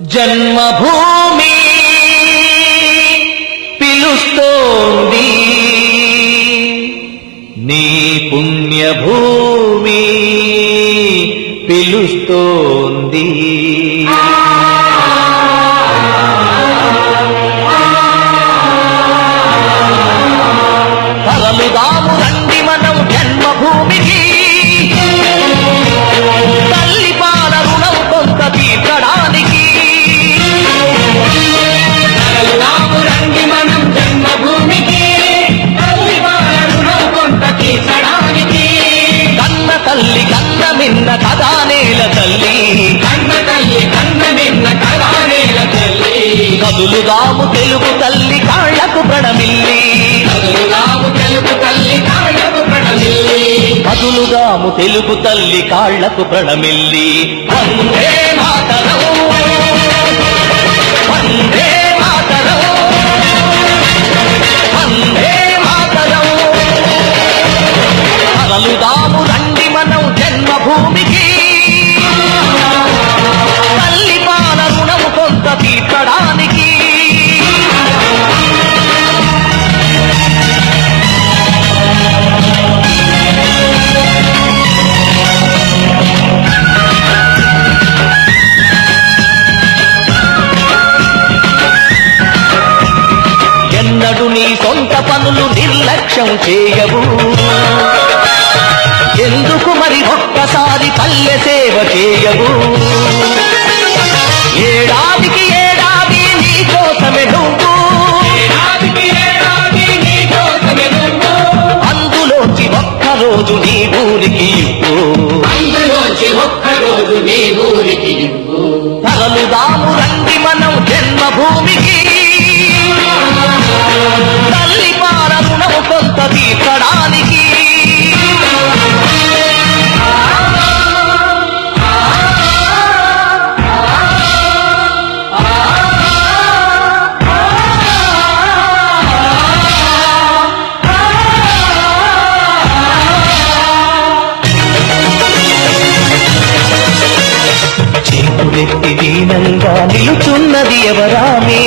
జన్మభూమి పిలుస్తోంది, నీ పుణ్యభూమి పిలుస్తోంది. తరలుదాము రండి మనం జన్మభూమికి, తల్లి పాల రుణం కొంత తీర్చడానికి. తరలుదాము రండి మనం జన్మభూమికి, తల్లి పాల రుణం కొంత తీర్చడానికి. కన్న తల్లి కన్న మిన్న కదా నేల తల్లి, కన్న తల్లి కన్న మిన్న కదా నేల తల్లి. కదులుదాము తెలుగు తల్లి కాళ్లకు ప్రణమిల్లి, కదులుదాము తెలుగు తల్లి కాళ్లకు ప్రణమిల్లి, కదులుదాము తెలుగు తల్లి కాళ్లకు ప్రణమిల్లి. వందే మాతరం, వందే మాతరం, వందే మాతరం. కదులుదాము రండి మనం జన్మభూమికి, తల్లి పాల రుణము కొంత తీర్చడానికి. ఎన్నడు నీ సొంత పనులు నిర్లక్ష్యం చేయవు, ఎందుకు మరి ఒక్కసారి పల్లె సేవ చేయవు? ఏడాదికి ఏడాది నీ కోసమే నువ్వు, ఏడాదికి ఏడాది నీ కోసమే నువ్వు. అందులోంచి ఒక్కరోజు నీ ఊరికి ఇవ్వు, అందులోంచి ఒక్కరోజు నీ ఊరికి ఇవ్వు. తరలుదాము రండి మనం జన్మభూమికి, తల్లి పాల రుణము కొంత తీర్చడానికి. చేతులెత్తి దీనంగా నిలుచున్నది ఎవరామే,